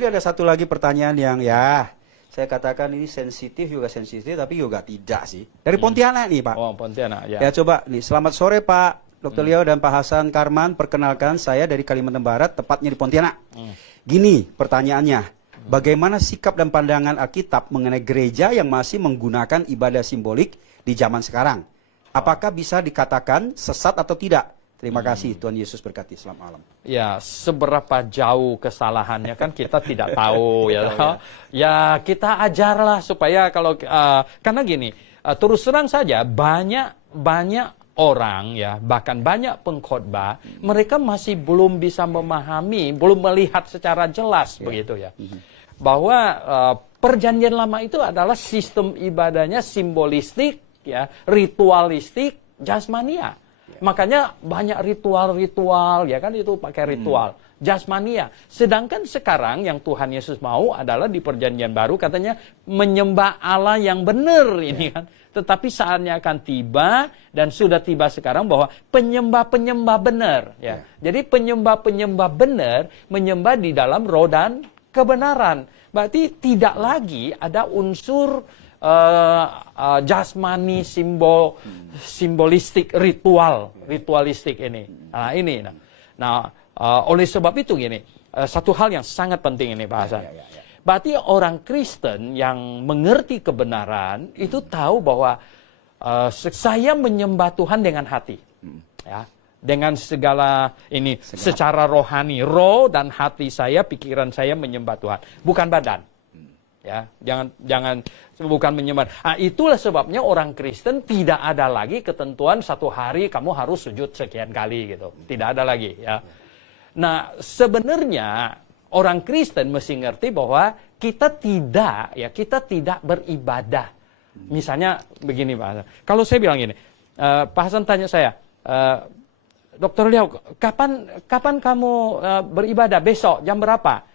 Ini ada satu lagi pertanyaan yang ya saya katakan ini sensitif juga sensitif tapi juga tidak sih. Dari Pontianak nih Pak. Oh Pontianak ya. Ya coba nih, selamat sore Pak Dr. Leo dan Pak Hasan Karman. Perkenalkan saya dari Kalimantan Barat, tepatnya di Pontianak. Gini pertanyaannya, bagaimana sikap dan pandangan Alkitab mengenai gereja yang masih menggunakan ibadah simbolik di zaman sekarang? Apakah bisa dikatakan sesat atau tidak? Terima kasih, Tuhan Yesus berkati. Selamat malam. Ya, seberapa jauh kesalahannya kan kita tidak tahu ya. Ya, kita ajarlah supaya kalau karena gini, terus terang saja banyak orang ya, bahkan banyak pengkhotbah, mereka masih belum bisa memahami, belum melihat secara jelas begitu ya. Bahwa perjanjian lama itu adalah sistem ibadahnya simbolistik ya, ritualistik, jasmania. Makanya banyak ritual-ritual, ya kan itu pakai ritual. Jasmania. Sedangkan sekarang yang Tuhan Yesus mau adalah di perjanjian baru katanya menyembah Allah yang benar ini kan. Tetapi saatnya akan tiba dan sudah tiba sekarang bahwa penyembah-penyembah benar. Ya. Jadi penyembah-penyembah benar menyembah di dalam roh dan kebenaran. Berarti tidak lagi ada unsur jasmani, simbolistik, ritualistik ini. Nah ini. Nah oleh sebab itu gini, satu hal yang sangat penting ini Pak Hasan. Berarti orang Kristen yang mengerti kebenaran itu tahu bahwa saya menyembah Tuhan dengan hati, ya, dengan segala ini secara rohani, roh dan hati saya, pikiran saya menyembah Tuhan, bukan badan. Ya, jangan bukan menyembah. Nah, itulah sebabnya orang Kristen tidak ada lagi ketentuan satu hari kamu harus sujud sekian kali gitu. Tidak ada lagi ya. Nah, sebenarnya orang Kristen mesti ngerti bahwa kita tidak beribadah. Misalnya begini Pak Hasan. Kalau saya bilang gini, Pak Hasan tanya saya, Dr. Leo, kapan kamu beribadah? Besok jam berapa?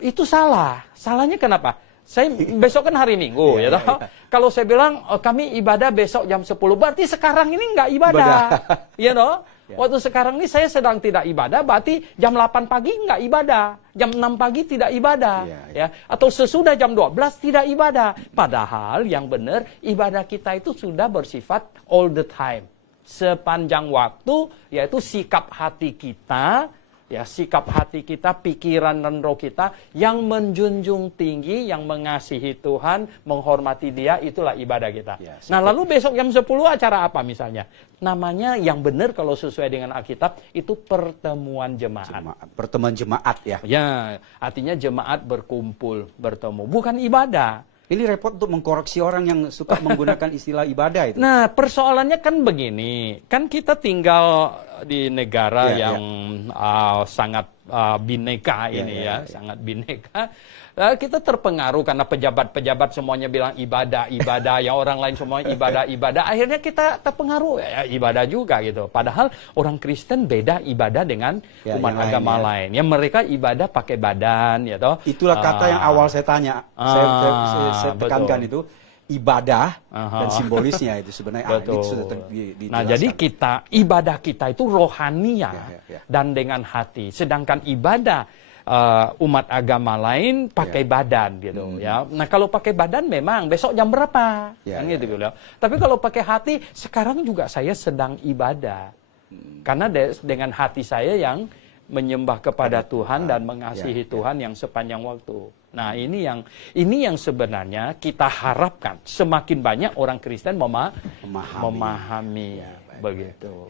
Itu salah. Salahnya kenapa? Saya besok kan hari Minggu, ya toh. Kalau saya bilang kami ibadah besok jam 10, berarti sekarang ini nggak ibadah, ya toh. Waktu sekarang ini saya sedang tidak ibadah, berarti jam 8 pagi nggak ibadah, jam 6 pagi tidak ibadah, ya. Atau sesudah jam 12 tidak ibadah. Padahal yang benar ibadah kita itu sudah bersifat all the time, sepanjang waktu, yaitu sikap hati kita. Ya, sikap hati kita, pikiran dan roh kita yang menjunjung tinggi, yang mengasihi Tuhan, menghormati Dia, itulah ibadah kita. Ya, nah, lalu besok jam 10 acara apa misalnya? Namanya yang benar kalau sesuai dengan Alkitab, itu pertemuan jemaat. Pertemuan jemaat ya? Ya, artinya jemaat berkumpul, bertemu. Bukan ibadah. Ini repot untuk mengkoreksi orang yang suka menggunakan istilah ibadah itu. Nah, persoalannya kan begini. Kan kita tinggal di negara yang sangat bineka ini ya. Sangat bineka. Kita terpengaruh karena pejabat-pejabat semuanya bilang ibadah, yang orang lain semua ibadah. Akhirnya kita terpengaruh, ya ibadah juga gitu. Padahal orang Kristen beda ibadah dengan umat agama lain. Ya mereka ibadah pakai badan, ya toh. Itulah kata yang awal saya tanya. Saya tekankan itu. Ibadah dan simbolisnya itu sebenarnya itu sudah dijelaskan. Nah, jadi ibadah kita itu rohania dan dengan hati. Sedangkan ibadah umat agama lain pakai badan gitu ya. Nah, kalau pakai badan memang besok jam berapa? Kan gitu ya. Tapi kalau pakai hati, sekarang juga saya sedang ibadah. Karena dengan hati saya yang menyembah kepada Tuhan dan mengasihi Tuhan yang sepanjang waktu. Nah, ini yang sebenarnya kita harapkan semakin banyak orang Kristen memahami begitu.